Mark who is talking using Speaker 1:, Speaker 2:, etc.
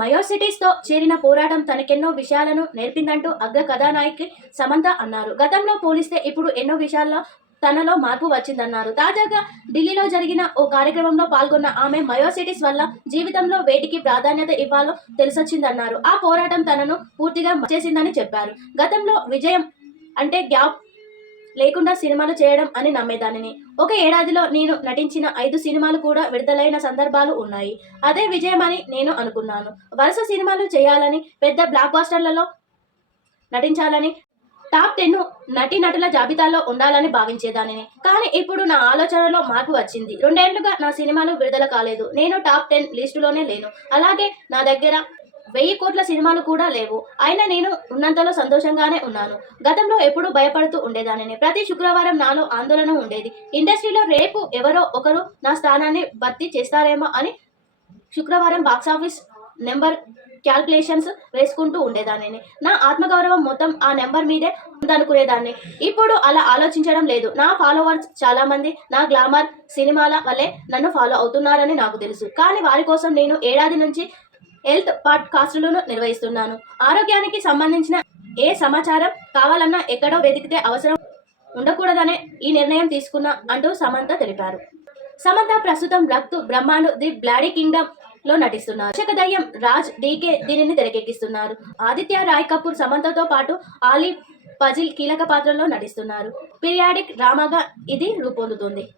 Speaker 1: మయోసిటీస్తో చేరిన పోరాటం తనకెన్నో విషయాలను నేర్పిందంటూ అగ్ర కథానాయకి సమంత అన్నారు. గతంలో పోలిస్తే ఇప్పుడు ఎన్నో విషయాల్లో తనలో మార్పు వచ్చిందన్నారు. తాజాగా ఢిల్లీలో జరిగిన ఓ కార్యక్రమంలో పాల్గొన్న ఆమె మయోసిటీస్ వల్ల జీవితంలో వేటికి ప్రాధాన్యత ఇవ్వాలో తెలిసొచ్చిందన్నారు. ఆ పోరాటం తనను పూర్తిగా చేసిందని చెప్పారు. గతంలో విజయం అంటే గ్యాప్ లేకుండా సినిమాలు చేయడం అని నమ్మేదానిని. ఒక ఏడాదిలో నేను నటించిన ఐదు సినిమాలు కూడా విడుదలైన సందర్భాలు ఉన్నాయి. అదే విజయమని నేను అనుకున్నాను. వరుస సినిమాలు చేయాలని పెద్ద బ్లాక్ బాస్టర్లలో నటించాలని టాప్ టెన్ నటి నటుల జాబితాలో ఉండాలని భావించేదానిని. కానీ ఇప్పుడు నా ఆలోచనలో మార్పు వచ్చింది. రెండేళ్ళుగా నా సినిమాలు విడుదల కాలేదు. నేను టాప్ టెన్ లిస్టులోనే లేను. అలాగే నా దగ్గర వెయ్యి కోట్ల సినిమాలు కూడా లేవు. అయినా నేను ఉన్నంతలో సంతోషంగానే ఉన్నాను. గతంలో ఎప్పుడూ భయపడుతూ ఉండేదానిని. ప్రతి శుక్రవారం నాలో ఆందోళన ఉండేది. ఇండస్ట్రీలో రేపు ఎవరో ఒకరు నా స్థానాన్ని భర్తీ చేస్తారేమో అని శుక్రవారం బాక్సాఫీస్ నెంబర్ క్యాల్కులేషన్స్ వేసుకుంటూ ఉండేదానిని. నా ఆత్మగౌరవం మొత్తం ఆ నెంబర్ మీదే ఉందనుకునేదాన్ని. ఇప్పుడు అలా ఆలోచించడం లేదు. నా ఫాలోవర్స్ చాలా మంది నా గ్లామర్ సినిమాల వల్లే నన్ను ఫాలో అవుతున్నారని నాకు తెలుసు. కానీ వారి కోసం నేను ఏడాది నుంచి హెల్త్ పాడ్కాస్టులను నిర్వహిస్తున్నాను. ఆరోగ్యానికి సంబంధించిన ఏ సమాచారం కావాలన్నా ఎక్కడో వెతికితే అవసరం ఉండకూడదనే ఈ నిర్ణయం తీసుకున్నా అంటూ సమంత తెలిపారు. సమంత ప్రస్తుతం రక్తు బ్రహ్మాండు ది బ్లాడీ కింగ్డమ్లో నటిస్తున్నారు. దయ్యం రాజ్ డీకే దీనిని తెరకెక్కిస్తున్నారు. ఆదిత్య రాయ్ కపూర్ సమంతతో పాటు ఆలీ పజిల్ కీలక పాత్రలో నటిస్తున్నారు. పీరియాడిక్ డ్రామాగా ఇది రూపొందుతుంది.